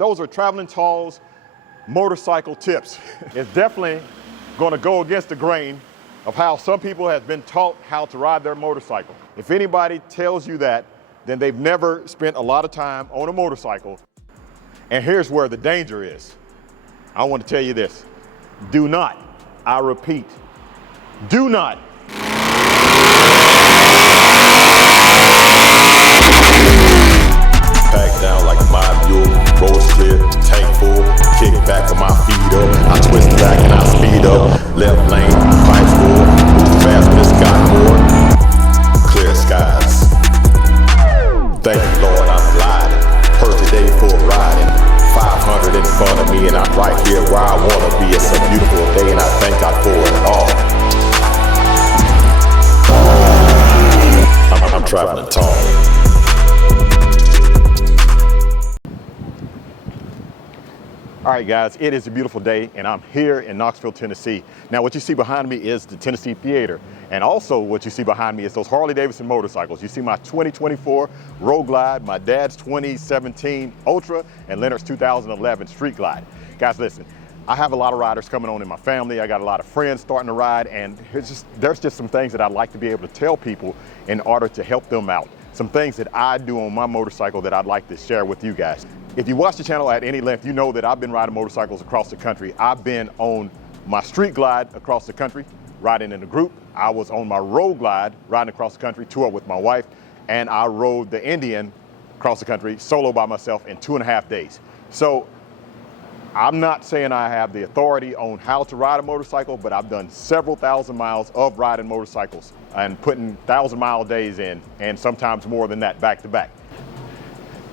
Those are Traveling Tall's motorcycle tips. It's definitely going to go against the grain of how some people have been taught how to ride their motorcycle. If anybody tells you that, then they've never spent a lot of time on a motorcycle. And here's where the danger is. I want to tell you this. Do not, I repeat, do not back down like my mule, road clear, tank full, kick back with my feet up, I twist back and I speed up, left lane, pipes full, move fast but it's got more, clear skies. Thank you Lord, I'm gliding, perfect day for riding, 500 in front of me and I'm right here where I wanna be. It's a beautiful day and I thank God for it all. I'm traveling tall. All right, guys, it is a beautiful day, and I'm here in Knoxville, Tennessee. Now, what you see behind me is the Tennessee Theater, and also what you see behind me is those Harley-Davidson motorcycles. You see my 2024 Road Glide, my dad's 2017 Ultra, and Leonard's 2011 Street Glide. Guys, listen, I have a lot of riders coming on in my family. I got a lot of friends starting to ride, and there's just some things that I'd like to be able to tell people in order to help them out. Some things that I do on my motorcycle that I'd like to share with you guys. If you watch the channel at any length, you know that I've been riding motorcycles across the country. I've been on my Street Glide across the country, riding in a group. I was on my Road Glide, riding across the country, toured with my wife, and I rode the Indian across the country solo by myself in 2.5 days. So I'm not saying I have the authority on how to ride a motorcycle, but I've done several thousand miles of riding motorcycles and putting 1,000-mile days in, and sometimes more than that, back to back.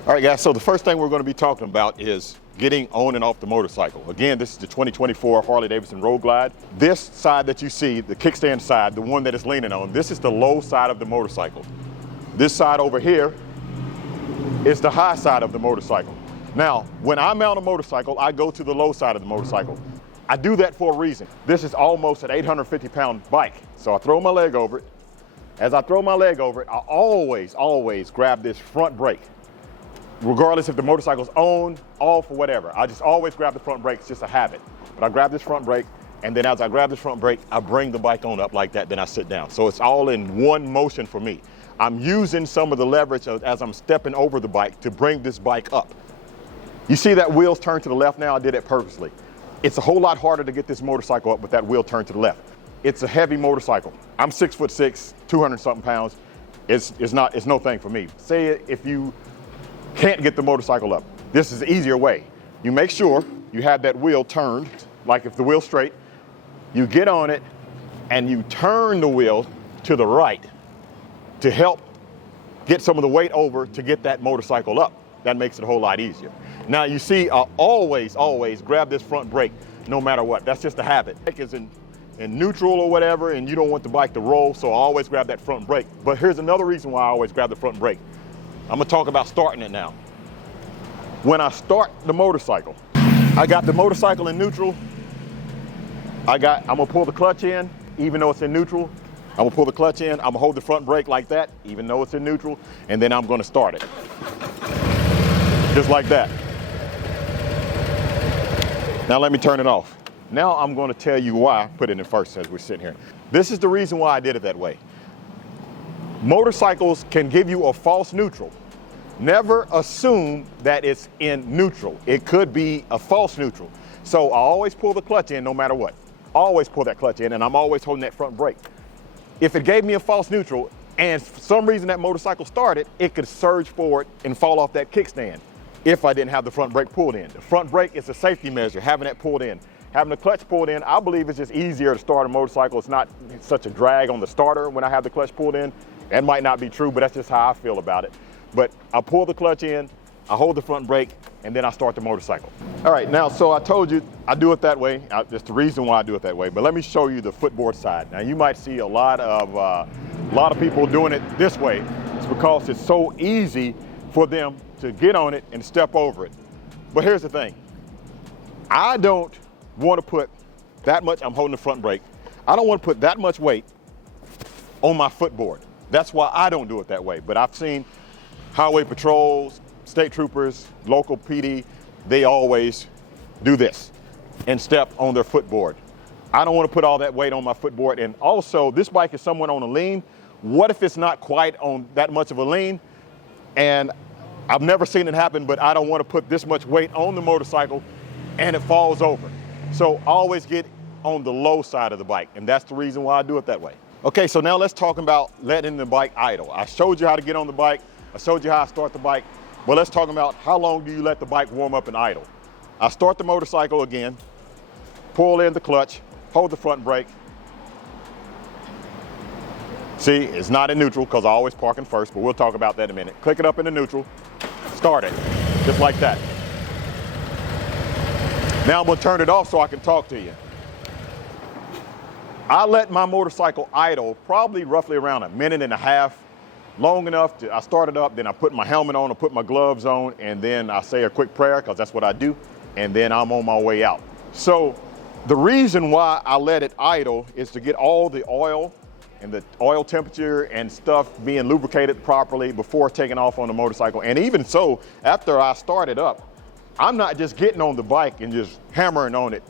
All right, guys, so the first thing we're going to be talking about is getting on and off the motorcycle. Again, this is the 2024 Harley-Davidson Road Glide. This side that you see, the kickstand side, the one that it's leaning on, this is the low side of the motorcycle. This side over here is the high side of the motorcycle. Now, when I mount a motorcycle, I go to the low side of the motorcycle. I do that for a reason. This is almost an 850-pound bike, so I throw my leg over it. As I throw my leg over it, I always grab this front brake. Regardless if the motorcycle's on, off, or whatever. I just always grab the front brake. It's just a habit. But I grab this front brake, and then as I grab this front brake, I bring the bike on up like that, then I sit down. So it's all in one motion for me. I'm using some of the leverage as I'm stepping over the bike to bring this bike up. You see that wheel's turned to the left now? I did it purposely. It's a whole lot harder to get this motorcycle up with that wheel turned to the left. It's a heavy motorcycle. I'm 6'6", 200-something pounds. It's no thing for me. Say if you can't get the motorcycle up, this is the easier way. You make sure you have that wheel turned, like if the wheel's straight, you get on it and you turn the wheel to the right to help get some of the weight over to get that motorcycle up. That makes it a whole lot easier. Now you see, I always grab this front brake no matter what. That's just a habit. It is in neutral or whatever, and you don't want the bike to roll, so I always grab that front brake. But here's another reason why I always grab the front brake. I'm gonna talk about starting it now. When I start the motorcycle, I got the motorcycle in neutral. I'm gonna pull the clutch in, even though it's in neutral. I'm gonna pull the clutch in, I'm gonna hold the front brake like that, even though it's in neutral, and then I'm gonna start it. Just like that. Now let me turn it off. Now I'm gonna tell you why I put it in first as we're sitting here. This is the reason why I did it that way. Motorcycles can give you a false neutral. Never assume that it's in neutral. It could be a false neutral. So I always pull the clutch in no matter what. Always pull that clutch in, and I'm always holding that front brake. If it gave me a false neutral and for some reason that motorcycle started, it could surge forward and fall off that kickstand if I didn't have the front brake pulled in. The front brake is a safety measure, having that pulled in. Having the clutch pulled in, I believe it's just easier to start a motorcycle. It's not such a drag on the starter when I have the clutch pulled in. That might not be true, but that's just how I feel about it. But I pull the clutch in, I hold the front brake, and then I start the motorcycle. All right, now, so I told you I do it that way. That's the reason why I do it that way. But let me show you the footboard side. Now, you might see a lot of people doing it this way. It's because it's so easy for them to get on it and step over it. But here's the thing. I don't want to put that much, I'm holding the front brake. I don't want to put that much weight on my footboard. That's why I don't do it that way. But I've seen highway patrols, state troopers, local PD, they always do this and step on their footboard. I don't want to put all that weight on my footboard. And also, this bike is somewhat on a lean. What if it's not quite on that much of a lean? And I've never seen it happen, but I don't want to put this much weight on the motorcycle and it falls over. So always get on the low side of the bike, and that's the reason why I do it that way. Okay, so now let's talk about letting the bike idle. I showed you how to get on the bike. I showed you how I start the bike. But let's talk about how long do you let the bike warm up and idle. I start the motorcycle again, pull in the clutch, hold the front brake. See, it's not in neutral because I always park in first, but we'll talk about that in a minute. Click it up into neutral, start it, just like that. Now I'm gonna turn it off so I can talk to you. I let my motorcycle idle probably roughly around a minute and a half, long enough to, I start it up, then I put my helmet on, I put my gloves on, and then I say a quick prayer, because that's what I do, and then I'm on my way out. So the reason why I let it idle is to get all the oil and the oil temperature and stuff being lubricated properly before taking off on the motorcycle. And even so, after I start it up, I'm not just getting on the bike and just hammering on it.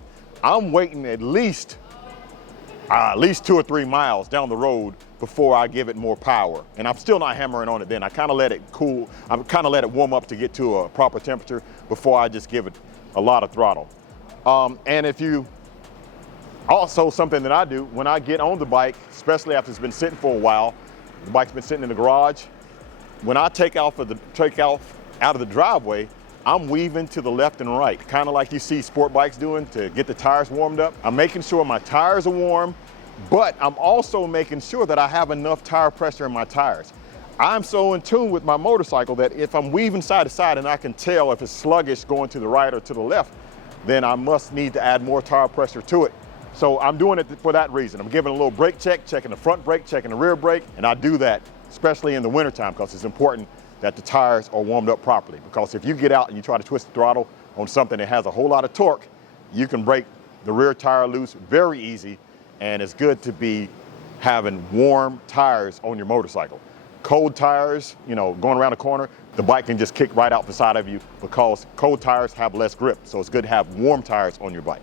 I'm waiting at least 2 or 3 miles down the road before I give it more power. And I'm still not hammering on it then. I kind of let it cool. I kind of let it warm up to get to a proper temperature before I just give it a lot of throttle. And if you, also something that I do, when I get on the bike, especially after it's been sitting for a while, the bike's been sitting in the garage, when I take off out of the driveway, I'm weaving to the left and right, kind of like you see sport bikes doing to get the tires warmed up. I'm making sure my tires are warm, but I'm also making sure that I have enough tire pressure in my tires. I'm so in tune with my motorcycle that if I'm weaving side to side and I can tell if it's sluggish going to the right or to the left, then I must need to add more tire pressure to it. So I'm doing it for that reason. I'm giving a little brake check, checking the front brake, checking the rear brake, and I do that especially in the wintertime because it's important that the tires are warmed up properly, because if you get out and you try to twist the throttle on something that has a whole lot of torque, you can break the rear tire loose very easy, and it's good to be having warm tires on your motorcycle. Cold tires, you know, going around the corner, the bike can just kick right out the side of you because cold tires have less grip, so it's good to have warm tires on your bike.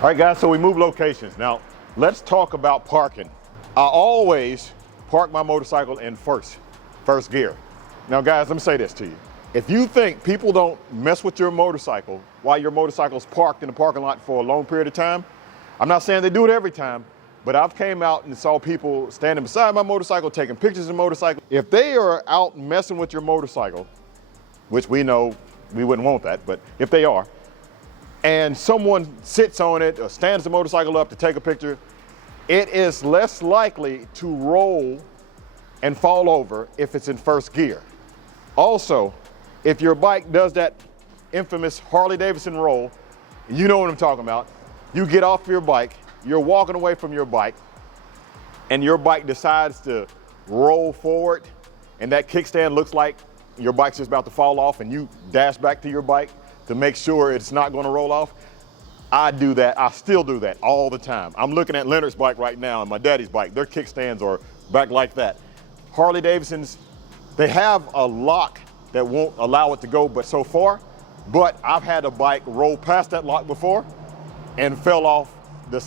All right, guys, so we move locations. Now, let's talk about parking. I always park my motorcycle in first gear. Now, guys, let me say this to you. If you think people don't mess with your motorcycle while your motorcycle's parked in the parking lot for a long period of time, I'm not saying they do it every time, but I've came out and saw people standing beside my motorcycle, taking pictures of the motorcycle. If they are out messing with your motorcycle, which we know we wouldn't want that, but if they are, and someone sits on it or stands the motorcycle up to take a picture, it is less likely to roll and fall over if it's in first gear. Also, if your bike does that infamous Harley-Davidson roll, you know what I'm talking about. You get off your bike, you're walking away from your bike, and your bike decides to roll forward, and that kickstand looks like your bike's just about to fall off, and you dash back to your bike to make sure it's not going to roll off. I do that. I still do that all the time. I'm looking at Leonard's bike right now and my daddy's bike. Their kickstands are back like that. Harley-Davidsons, they have a lock that won't allow it to go but so far, but I've had a bike roll past that lock before and fell off the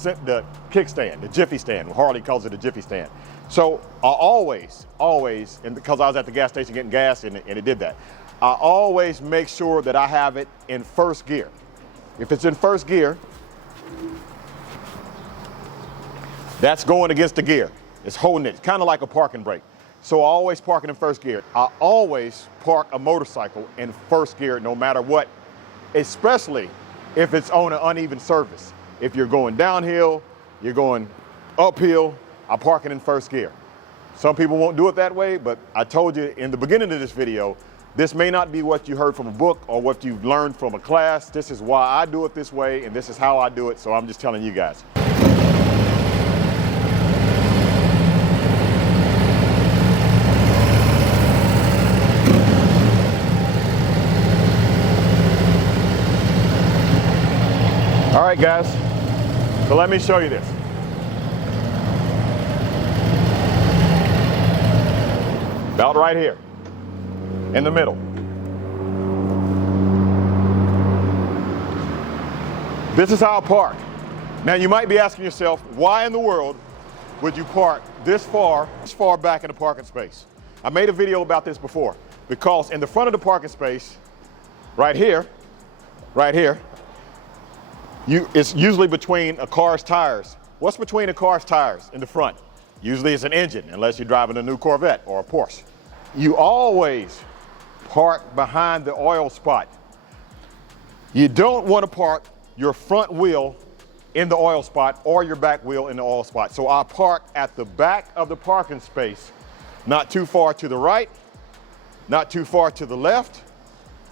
kickstand, the jiffy stand. Harley calls it a jiffy stand. So I always, and because I was at the gas station getting gas and it did that, I always make sure that I have it in first gear. If it's in first gear, that's going against the gear. It's holding it, kind of like a parking brake. So I always park it in first gear. I always park a motorcycle in first gear no matter what, especially if it's on an uneven surface. If you're going downhill, you're going uphill, I park it in first gear. Some people won't do it that way, but I told you in the beginning of this video, this may not be what you heard from a book or what you've learned from a class. This is why I do it this way, and this is how I do it, so I'm just telling you guys. All right, guys, so let me show you this. about right here, in the middle. This is how I park. Now you might be asking yourself, why in the world would you park this far back in the parking space? I made a video about this before, because in the front of the parking space, right here, it's usually between a car's tires. What's between a car's tires in the front? Usually it's an engine, unless you're driving a new Corvette or a Porsche. You always park behind the oil spot. You don't want to park your front wheel in the oil spot or your back wheel in the oil spot. So I park at the back of the parking space, not too far to the right, not too far to the left,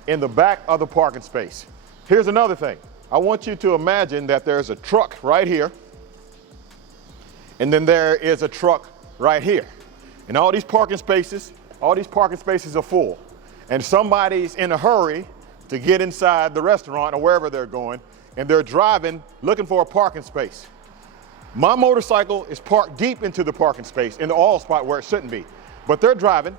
in the back of the parking space. Here's another thing. I want you to imagine that there's a truck right here, and then there is a truck right here. And all these parking spaces are full. And somebody's in a hurry to get inside the restaurant or wherever they're going, and they're driving, looking for a parking space. My motorcycle is parked deep into the parking space, in the oil spot where it shouldn't be. But they're driving,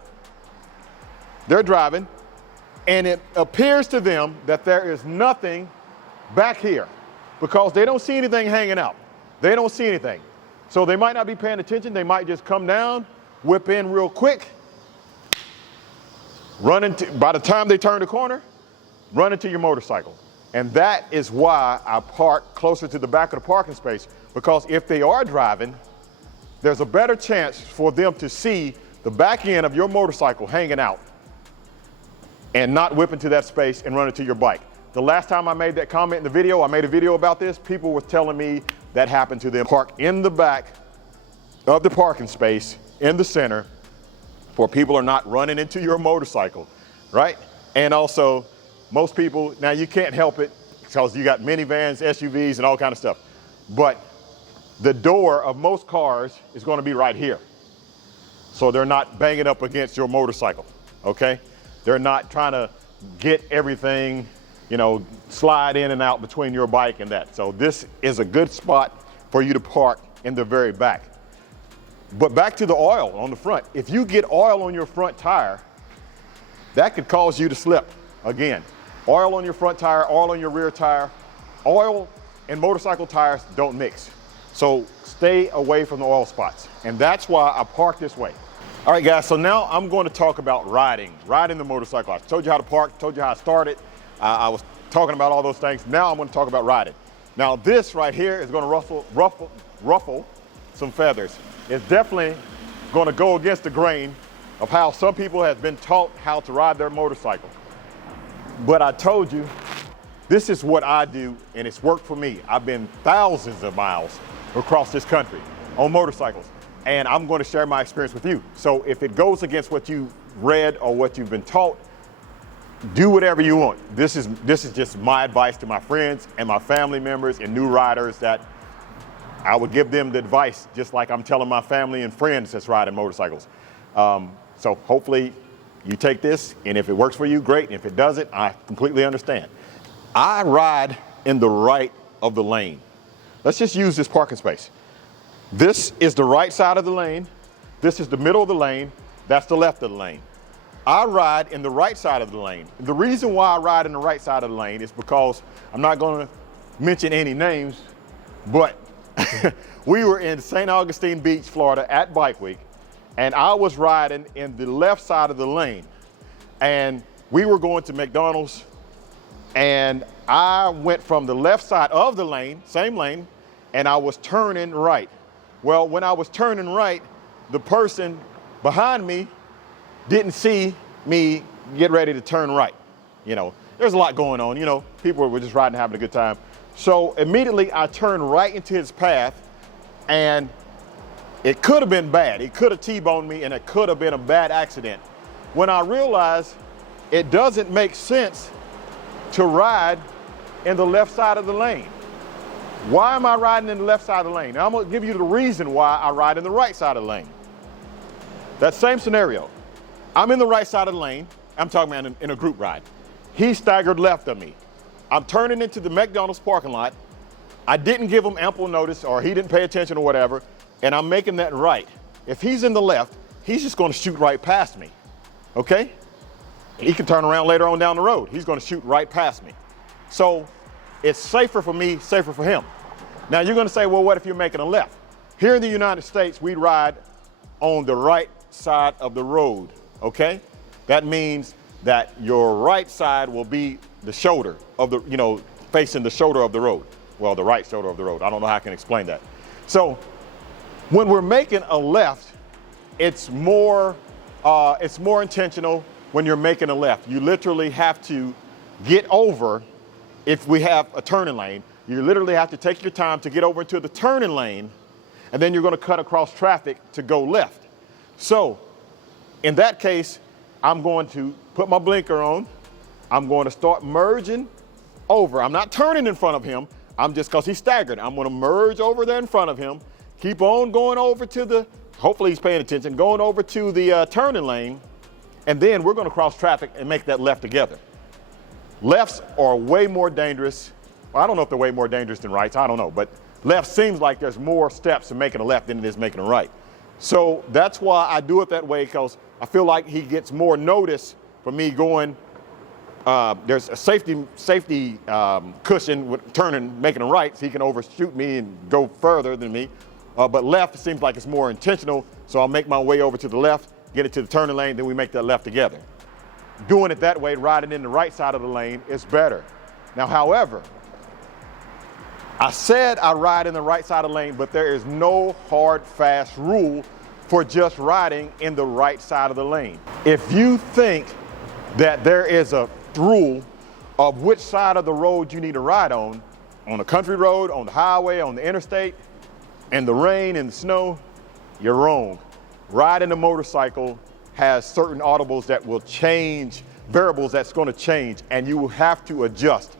and it appears to them that there is nothing back here, because they don't see anything hanging out. They don't see anything. So they might not be paying attention. They might just come down, whip in real quick, by the time they turn the corner, run into your motorcycle. And that is why I park closer to the back of the parking space, because if they are driving, there's a better chance for them to see the back end of your motorcycle hanging out and not whip into that space and run into your bike. The last time I made that comment in the video, I made a video about this, people were telling me that happened to them. Park in the back of the parking space, in the center, for people are not running into your motorcycle, right? And also, most people, now you can't help it because you got minivans, SUVs, and all kind of stuff, but the door of most cars is going to be right here. So they're not banging up against your motorcycle, okay? They're not trying to get everything, slide in and out between your bike and that. So this is a good spot for you to park in the very back. But back to the oil on the front. If you get oil on your front tire, that could cause you to slip again. Oil on your front tire, oil on your rear tire. Oil and motorcycle tires don't mix. So stay away from the oil spots. And that's why I park this way. All right, guys, so now I'm going to talk about riding the motorcycle. I told you how to park, told you how I started. I was talking about all those things. Now I'm going to talk about riding. Now this right here is going to ruffle some feathers. It's definitely going to go against the grain of how some people have been taught how to ride their motorcycle. But I told you, this is what I do, and it's worked for me. I've been thousands of miles across this country on motorcycles, and I'm going to share my experience with you. So if it goes against what you read or what you've been taught, do whatever you want. This is just my advice to my friends and my family members and new riders, that I would give them the advice just like I'm telling my family and friends that's riding motorcycles. So hopefully you take this, and if it works for you, great. And if it doesn't, I completely understand. I ride in the right of the lane. Let's just use this parking space. This is the right side of the lane. This is the middle of the lane. That's the left of the lane. I ride in the right side of the lane. The reason why I ride in the right side of the lane is because, I'm not going to mention any names, but we were in St. Augustine Beach, Florida at Bike Week, and I was riding in the left side of the lane, and we were going to McDonald's, and I went from the left side of the lane, same lane, and I was turning right. Well, when I was turning right, the person behind me didn't see me get ready to turn right. There's a lot going on, people were just riding, having a good time. So immediately I turned right into his path, and it could have been bad. He could have T-boned me, and it could have been a bad accident. When I realized it doesn't make sense to ride in the left side of the lane. Why am I riding in the left side of the lane? Now I'm going to give you the reason why I ride in the right side of the lane. That same scenario. I'm in the right side of the lane. I'm talking about in a group ride. He staggered left of me. I'm turning into the McDonald's parking lot. I didn't give him ample notice, or he didn't pay attention or whatever, and I'm making that right. If he's in the left, he's just going to shoot right past me. okay? He can turn around later on down the road. He's gonna shoot right past me. So it's safer for me, safer for him. Now you're gonna say, well, what if you're making a left? Here in the United States, we ride on the right side of the road, okay? That means that your right side will be the shoulder of the, facing the shoulder of the road. Well, the right shoulder of the road. I don't know how I can explain that. So when we're making a left, it's more intentional when you're making a left. You literally have to get over, if we have a turning lane, you literally have to take your time to get over into the turning lane, and then you're going to cut across traffic to go left. So in that case, I'm going to put my blinker on. I'm going to start merging over. I'm not turning in front of him. I'm just, because he's staggered, I'm going to merge over there in front of him, keep on going over to the, hopefully he's paying attention, going over to the turning lane, and then we're going to cross traffic and make that left together. Lefts are way more dangerous. Well, I don't know if they're way more dangerous than rights. I don't know. But left seems like there's more steps in making a left than it is making a right. So that's why I do it that way, because I feel like he gets more notice for me going. There's a safety cushion with turning, making a right, so he can overshoot me and go further than me. But left seems like it's more intentional, so I'll make my way over to the left, get it to the turning lane, then we make that left together. Doing it that way, riding in the right side of the lane, is better. Now, however, I said I ride in the right side of the lane, but there is no hard, fast rule for just riding in the right side of the lane. If you think that there is a rule of which side of the road you need to ride on a country road, on the highway, on the interstate, in the rain, in the snow, you're wrong. Riding a motorcycle has certain audibles that will change, variables that's going to change, and you will have to adjust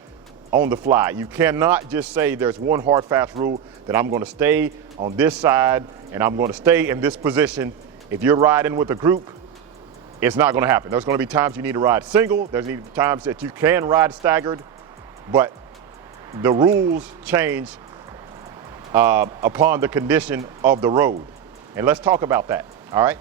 on the fly. You cannot just say there's one hard, fast rule that I'm going to stay on this side and I'm going to stay in this position. If you're riding with a group, it's not going to happen. There's going to be times you need to ride single. There's going to be times that you can ride staggered, but the rules change upon the condition of the road. And let's talk about that, all right?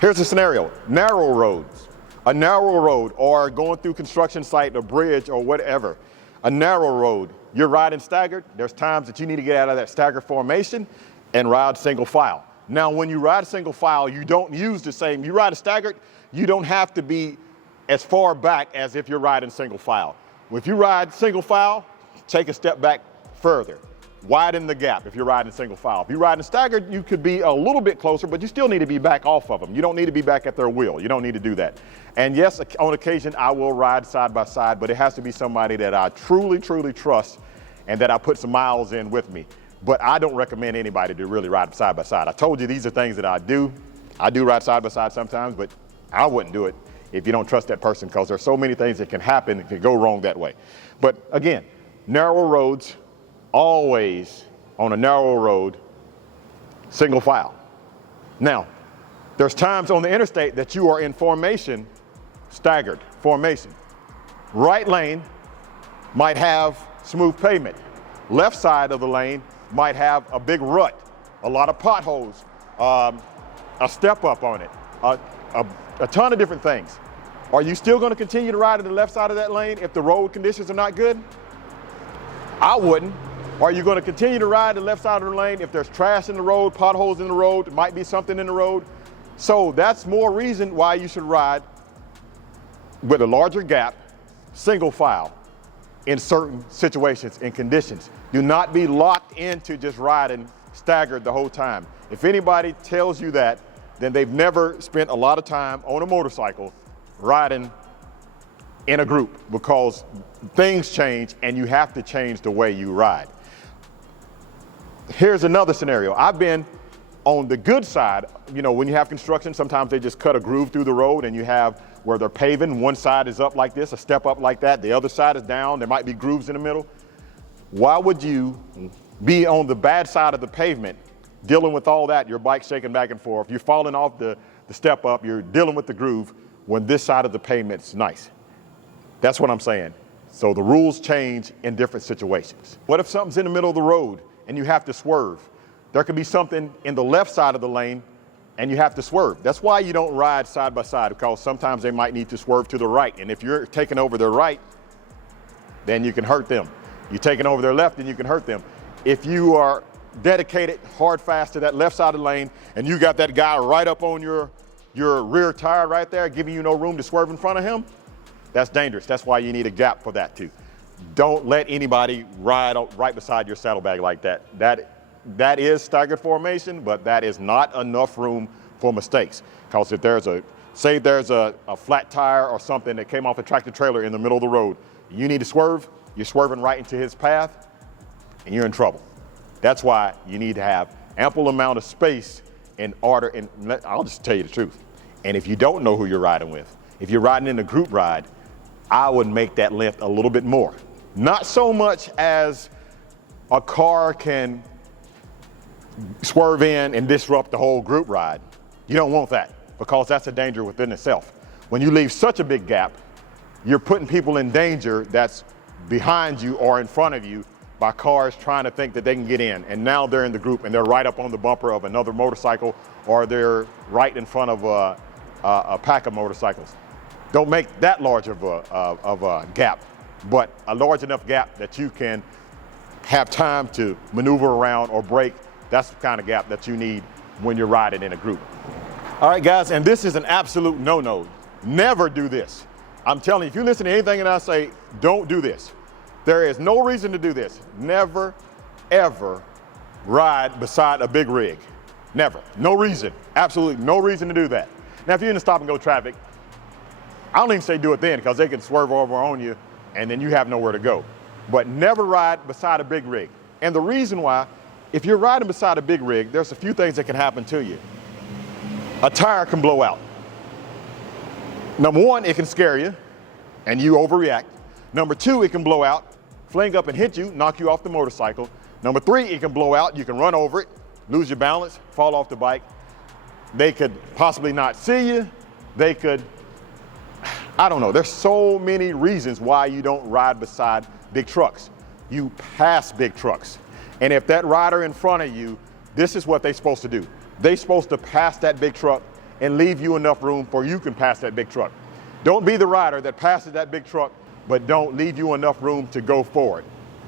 Here's a scenario: narrow roads. A narrow road, or going through construction site, a bridge, or whatever. A narrow road, you're riding staggered. There's times that you need to get out of that staggered formation and ride single file. Now, when you ride single file, you don't use the same. You ride a staggered, you don't have to be as far back as if you're riding single file. If you ride single file, take a step back further. Widen the gap if you're riding single file. If you're riding staggered, you could be a little bit closer, but you still need to be back off of them. You don't need to be back at their wheel. You don't need to do that. And yes, on occasion, I will ride side by side, but it has to be somebody that I truly, truly trust and that I put some miles in with me. But I don't recommend anybody to really ride side by side. I told you these are things that I do. I do ride side by side sometimes, but I wouldn't do it if you don't trust that person, because there's so many things that can happen that can go wrong that way. But again, narrow roads, always on a narrow road, single file. Now, there's times on the interstate that you are in formation, staggered formation. Right lane might have smooth pavement. Left side of the lane might have a big rut, a lot of potholes, a step up on it, a ton of different things. Are you still going to continue to ride to the left side of that lane if the road conditions are not good? I wouldn't. Are you going to continue to ride the left side of the lane if there's trash in the road, potholes in the road, might be something in the road? So that's more reason why you should ride with a larger gap, single file, in certain situations and conditions. Do not be locked into just riding staggered the whole time. If anybody tells you that, then they've never spent a lot of time on a motorcycle riding in a group, because things change and you have to change the way you ride. Here's another scenario. I've been on the good side. When you have construction, sometimes they just cut a groove through the road and you have where they're paving. One side is up like this, a step up like that. The other side is down. There might be grooves in the middle. Why would you be on the bad side of the pavement dealing with all that? Your bike shaking back and forth. You're falling off the step up. You're dealing with the groove when this side of the pavement's nice. That's what I'm saying. So the rules change in different situations. What if something's in the middle of the road and you have to swerve? There could be something in the left side of the lane and you have to swerve. That's why you don't ride side by side, because sometimes they might need to swerve to the right. And if you're taking over their right, then you can hurt them. You're taking over their left, then you can hurt them. If you are dedicated hard fast to that left side of the lane and you got that guy right up on your rear tire right there, giving you no room to swerve in front of him, that's dangerous. That's why you need a gap for that too. Don't let anybody ride right beside your saddlebag like that. That is staggered formation, but that is not enough room for mistakes. Because if there's a flat tire or something that came off a tractor trailer in the middle of the road, you need to swerve, you're swerving right into his path, and you're in trouble. That's why you need to have ample amount of space in order, and I'll just tell you the truth. And if you don't know who you're riding with, if you're riding in a group ride, I would make that length a little bit more. Not so much as a car can swerve in and disrupt the whole group ride. You don't want that, because that's a danger within itself. When you leave such a big gap, you're putting people in danger that's behind you or in front of you by cars trying to think that they can get in, and now they're in the group and they're right up on the bumper of another motorcycle, or they're right in front of a pack of motorcycles. Don't make that large of a gap, but a large enough gap that you can have time to maneuver around or brake. That's the kind of gap that you need when you're riding in a group. All right, guys, and this is an absolute no-no. Never do this. I'm telling you, if you listen to anything that I say, don't do this. There is no reason to do this. Never, ever ride beside a big rig. Never. No reason. Absolutely no reason to do that. Now, if you're in the stop and go traffic, I don't even say do it then, because they can swerve over on you and then you have nowhere to go. But never ride beside a big rig. And the reason why, if you're riding beside a big rig, there's a few things that can happen to you. A tire can blow out. Number one, it can scare you and you overreact. Number two, it can blow out, fling up and hit you, knock you off the motorcycle. Number three, it can blow out, you can run over it, lose your balance, fall off the bike. They could possibly not see you. They could, I don't know, there's so many reasons why you don't ride beside big trucks. You pass big trucks. And if that rider in front of you, this is what they're supposed to do. They're supposed to pass that big truck and leave you enough room for you can pass that big truck. Don't be the rider that passes that big truck but don't leave you enough room to go forward.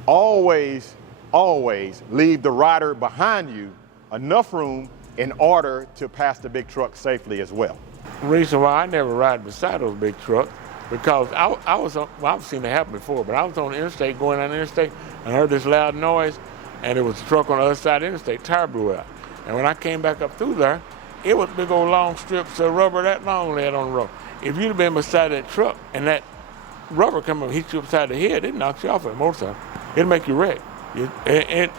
Always, always leave the rider behind you enough room in order to pass the big truck safely as well. The reason why I never ride beside those big trucks, because I've seen it happen before, but I was on the interstate, going down the interstate, and I heard this loud noise, and there was a truck on the other side of the interstate, tire blew out. And when I came back up through there, it was big old long strips of rubber that long laid on the road. If you'd have been beside that truck and that rubber come up and hit you upside the head, it knocks you off at a motorcycle. It'll make you wreck. And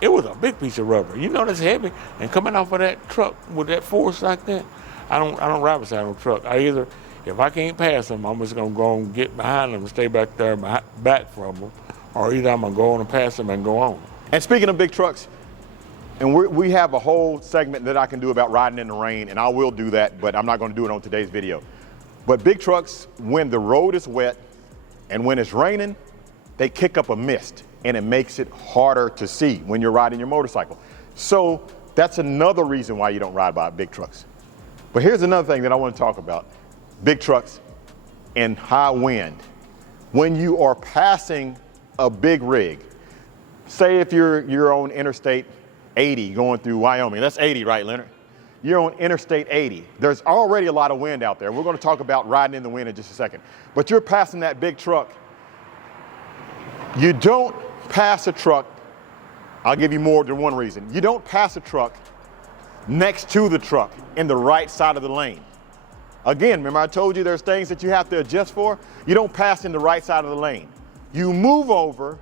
it was a big piece of rubber. You know that's heavy, and coming off of that truck with that force like that, I don't ride beside no truck. If I can't pass them, I'm just gonna go and get behind them and stay back there back from them, or either I'm gonna go on and pass them and go on. And speaking of big trucks, and we have a whole segment that I can do about riding in the rain, and I will do that, but I'm not gonna do it on today's video. But big trucks, when the road is wet and when it's raining, they kick up a mist and it makes it harder to see when you're riding your motorcycle. So that's another reason why you don't ride by big trucks. But here's another thing that I want to talk about. Big trucks and high wind. When you are passing a big rig, say if you're on Interstate 80 going through Wyoming, that's 80, right, Leonard? You're on Interstate 80. There's already a lot of wind out there. We're going to talk about riding in the wind in just a second. But you're passing that big truck. You don't pass a truck. I'll give you more than one reason. You don't pass a truck next to the truck in the right side of the lane. Again, remember I told you there's things that you have to adjust for? You don't pass in the right side of the lane. You move over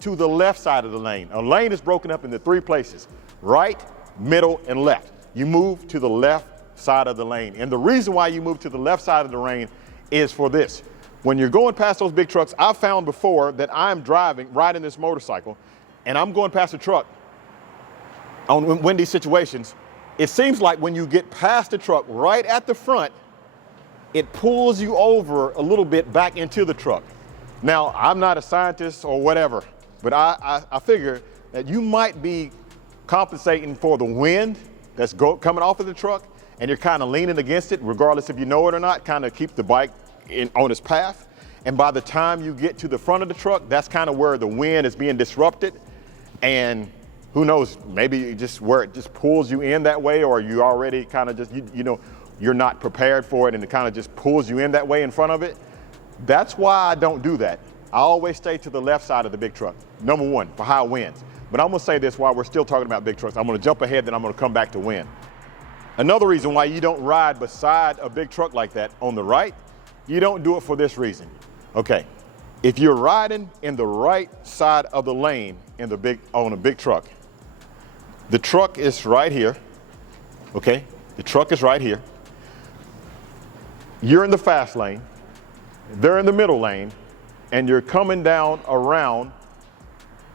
to the left side of the lane. A lane is broken up into three places: right, middle, and left. You move to the left side of the lane. And the reason why you move to the left side of the lane is for this. When you're going past those big trucks, I've found before that I'm riding this motorcycle, and I'm going past a truck on windy situations. It seems like when you get past the truck right at the front, it pulls you over a little bit back into the truck. Now, I'm not a scientist or whatever, but I figure that you might be compensating for the wind that's coming off of the truck, and you're kind of leaning against it, regardless if you know it or not, kind of keep the bike on its path. And by the time you get to the front of the truck, that's kind of where the wind is being disrupted. And who knows, maybe just where it just pulls you in that way, or you already kind of just, you know, you're not prepared for it and it kind of just pulls you in that way in front of it. That's why I don't do that. I always stay to the left side of the big truck, number one, for high winds. But I'm gonna say this while we're still talking about big trucks. I'm gonna jump ahead, then I'm gonna come back to wind. Another reason why you don't ride beside a big truck like that on the right, you don't do it for this reason. Okay, if you're riding in the right side of the lane on a big truck, the truck is right here, okay? The truck is right here. You're in the fast lane, they're in the middle lane, and you're coming down around,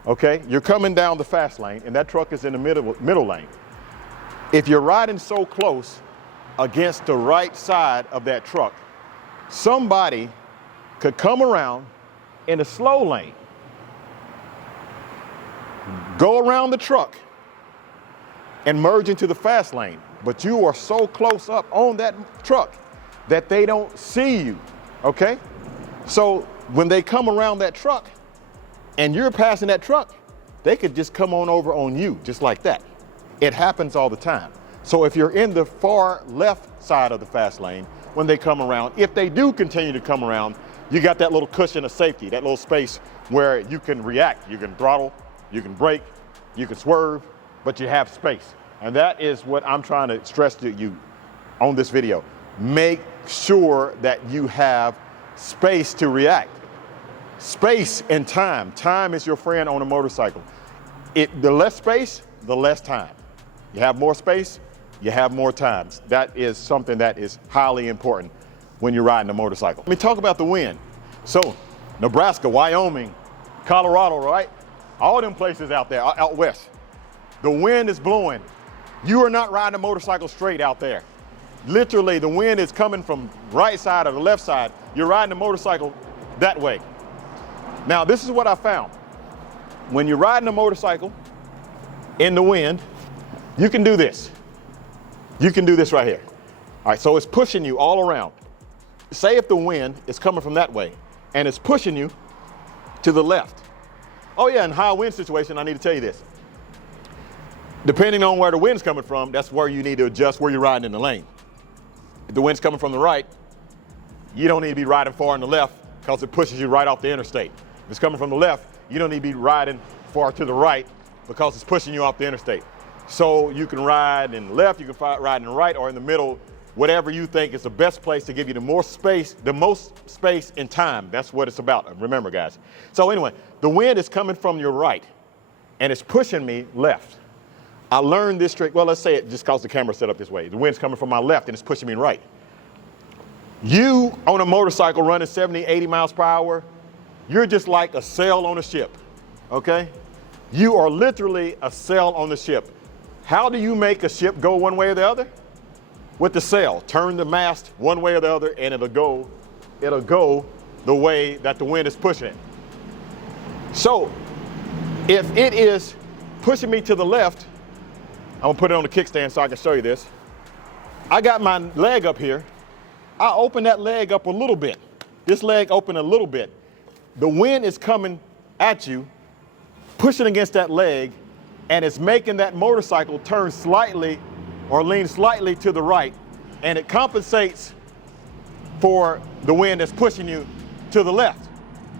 okay? You're coming down the fast lane, and that truck is in the middle lane. If you're riding so close against the right side of that truck, somebody could come around in a slow lane, go around the truck, and merge into the fast lane. But you are so close up on that truck that they don't see you, okay? So when they come around that truck and you're passing that truck, they could just come on over on you, just like that. It happens all the time. So if you're in the far left side of the fast lane, when they come around, if they do continue to come around, you got that little cushion of safety, that little space where you can react. You can throttle, you can brake, you can swerve, but you have space. And that is what I'm trying to stress to you on this video. Make sure that you have space to react. Space and time. Time is your friend on a motorcycle. The less space, the less time. You have more space, you have more time. That is something that is highly important when you're riding a motorcycle. Let me talk about the wind. So, Nebraska, Wyoming, Colorado, right? All them places out there, out west. The wind is blowing. You are not riding a motorcycle straight out there. Literally, the wind is coming from right side or the left side. You're riding a motorcycle that way. Now, this is what I found. When you're riding a motorcycle in the wind, you can do this. You can do this right here. All right, so it's pushing you all around. Say if the wind is coming from that way and it's pushing you to the left. Oh yeah, in high wind situation, I need to tell you this. Depending on where the wind's coming from, that's where you need to adjust where you're riding in the lane. If the wind's coming from the right, you don't need to be riding far on the left because it pushes you right off the interstate. If it's coming from the left, you don't need to be riding far to the right because it's pushing you off the interstate. So you can ride in the left, you can ride in the right, or in the middle, whatever you think is the best place to give you the most space and time. That's what it's about. Remember, guys. So anyway, the wind is coming from your right and it's pushing me left. I learned this trick. Well, let's say it just because the camera's set up this way. The wind's coming from my left and it's pushing me right. You on a motorcycle running 70, 80 miles per hour, you're just like a sail on a ship, okay? You are literally a sail on the ship. How do you make a ship go one way or the other? With the sail. Turn the mast one way or the other and it'll go the way that the wind is pushing it. So if it is pushing me to the left, I'm gonna put it on the kickstand so I can show you this. I got my leg up here. I open that leg up a little bit. This leg open a little bit. The wind is coming at you, pushing against that leg, and it's making that motorcycle turn slightly or lean slightly to the right, and it compensates for the wind that's pushing you to the left.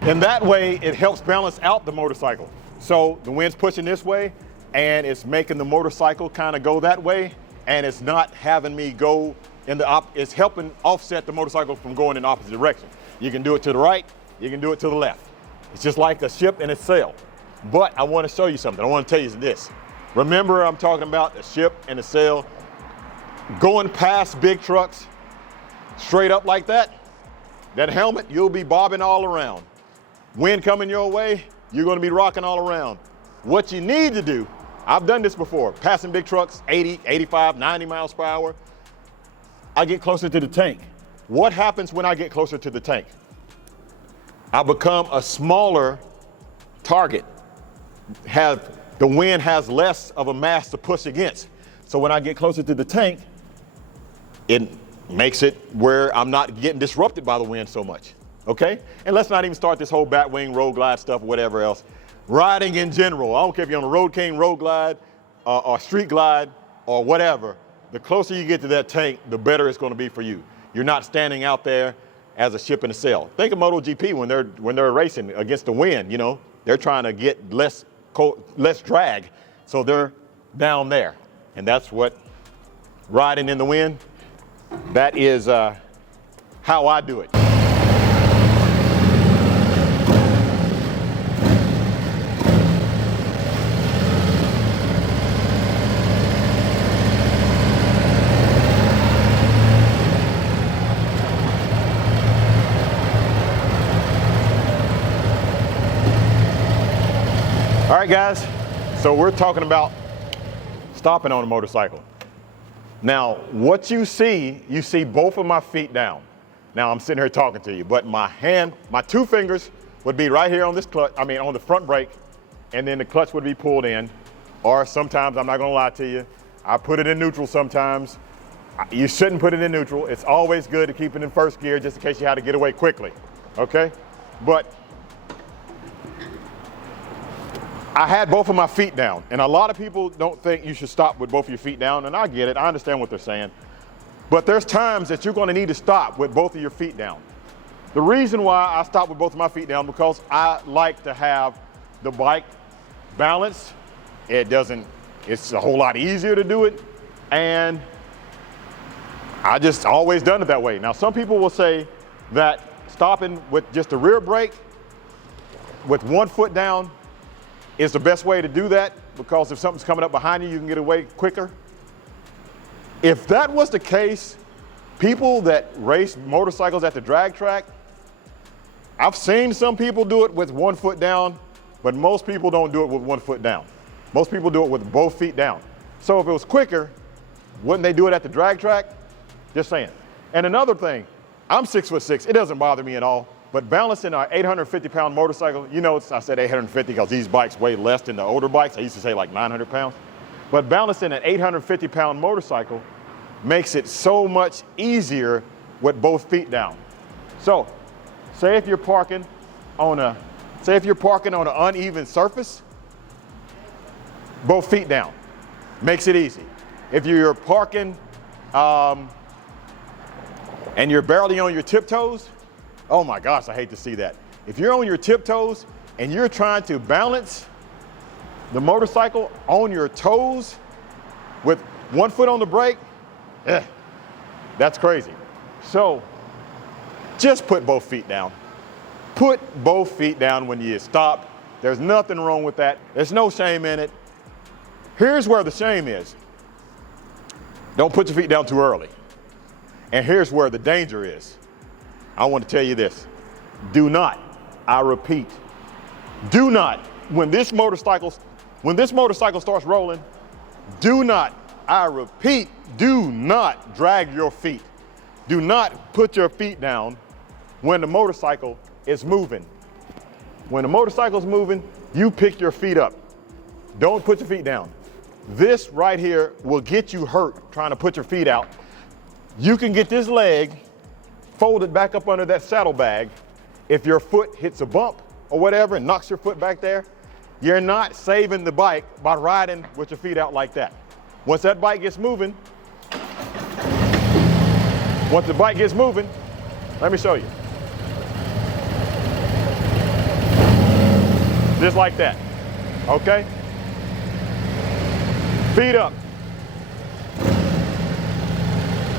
And that way, it helps balance out the motorcycle. So the wind's pushing this way, and it's making the motorcycle kind of go that way, and it's not having me go in it's helping offset the motorcycle from going in the opposite direction. You can do it to the right, you can do it to the left. It's just like a ship and a sail. But I want to show you something. I want to tell you this. Remember, I'm talking about a ship and a sail. Going past big trucks, straight up like that, that helmet, you'll be bobbing all around. Wind coming your way, you're going to be rocking all around. What you need to do, I've done this before, passing big trucks, 80, 85, 90 miles per hour. I get closer to the tank. What happens when I get closer to the tank? I become a smaller target. The wind has less of a mass to push against. So when I get closer to the tank, it makes it where I'm not getting disrupted by the wind so much, okay? And let's not even start this whole bat wing, road glide stuff, whatever else. Riding in general, I don't care if you're on a road king, road glide, or street glide, or whatever, the closer you get to that tank, the better it's gonna be for you. You're not standing out there as a ship in a sail. Think of MotoGP when they're racing against the wind, you know? They're trying to get less drag, so they're down there. And that's what riding in the wind, that is how I do it. All right, guys, so we're talking about stopping on a motorcycle. Now, what you see both of my feet down. Now, I'm sitting here talking to you, but my two fingers would be right here on this clutch, on the front brake, and then the clutch would be pulled in. Or sometimes, I'm not gonna lie to you, I put it in neutral sometimes. You shouldn't put it in neutral. It's always good to keep it in first gear just in case you had to get away quickly, okay? But I had both of my feet down, and a lot of people don't think you should stop with both of your feet down, and I get it, I understand what they're saying. But there's times that you're gonna need to stop with both of your feet down. The reason why I stop with both of my feet down, because I like to have the bike balanced. It's a whole lot easier to do it, and I just always done it that way. Now, some people will say that stopping with just the rear brake with one foot down is the best way to do that, because if something's coming up behind you, you can get away quicker. If that was the case, people that race motorcycles at the drag track, I've seen some people do it with 1 foot down, but most people don't do it with 1 foot down. Most people do it with both feet down. So if it was quicker, wouldn't they do it at the drag track? Just saying. And another thing, I'm 6'6", it doesn't bother me at all. But balancing an 850-pound motorcycle, you know, I said 850 because these bikes weigh less than the older bikes. I used to say like 900 pounds. But balancing an 850-pound motorcycle makes it so much easier with both feet down. So, say if you're parking on an uneven surface, both feet down. Makes it easy. If you're parking and you're barely on your tiptoes, oh my gosh, I hate to see that. If you're on your tiptoes and you're trying to balance the motorcycle on your toes with 1 foot on the brake, that's crazy. So just put both feet down. Put both feet down when you stop. There's nothing wrong with that. There's no shame in it. Here's where the shame is. Don't put your feet down too early. And here's where the danger is. I want to tell you this. Do not, I repeat, do not, when this motorcycle starts rolling, do not, I repeat, do not drag your feet. Do not put your feet down when the motorcycle is moving. When the motorcycle is moving, you pick your feet up. Don't put your feet down. This right here will get you hurt trying to put your feet out. You can get this leg folded back up under that saddlebag. If your foot hits a bump or whatever and knocks your foot back there, you're not saving the bike by riding with your feet out like that. Once that bike gets moving, let me show you. Just like that, okay? Feet up.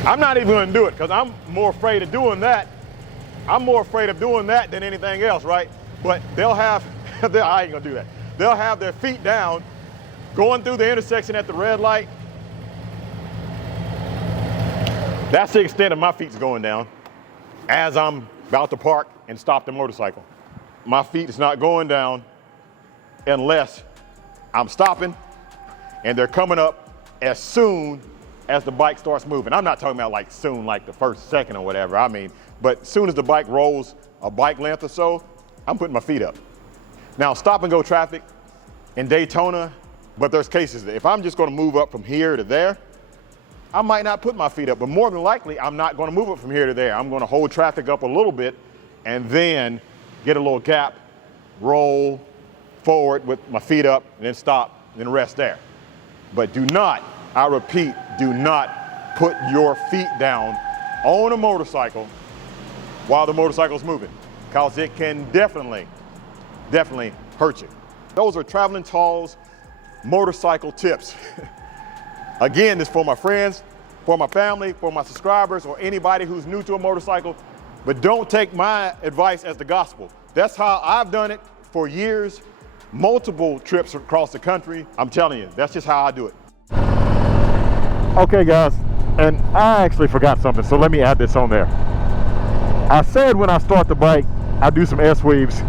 I'm not even gonna do it because I'm more afraid of doing that. I'm more afraid of doing that than anything else, right? But they'll have, I ain't gonna do that. They'll have their feet down, going through the intersection at the red light. That's the extent of my feet's going down as I'm about to park and stop the motorcycle. My feet is not going down unless I'm stopping and they're coming up as soon as the bike starts moving. I'm not talking about like soon, like the first second or whatever. I mean, but as soon as the bike rolls a bike length or so, I'm putting my feet up. Now, stop and go traffic in Daytona, But there's cases that if I'm just gonna move up from here to there, I might not put my feet up, but more than likely, I'm not gonna move it from here to there. I'm gonna hold traffic up a little bit and then get a little gap, roll forward with my feet up, and then stop, and then rest there. But do not, I repeat, do not put your feet down on a motorcycle while the motorcycle's moving, because it can definitely hurt you. Those are Traveling Tall's motorcycle tips. Again, this is for my friends, for my family, for my subscribers, or anybody who's new to a motorcycle, but don't take my advice as the gospel. That's how I've done it for years, multiple trips across the country. I'm telling you, that's just how I do it. Okay guys, and I actually forgot something, so let me add this on there. I said when I start the bike, I do some S-weaves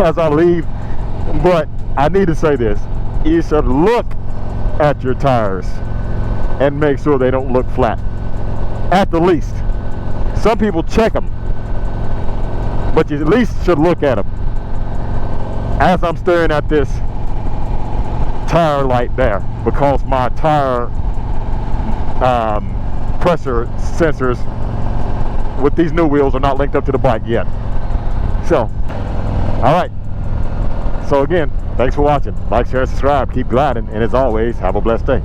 as I leave, but I need to say this. You should look at your tires and make sure they don't look flat, at the least. Some people check them, but you at least should look at them. As I'm staring at this tire light there, because my tire pressure sensors with these new wheels are not linked up to the bike yet. So, all right. So again, thanks for watching. Like, share, subscribe, keep gliding, and as always, have a blessed day.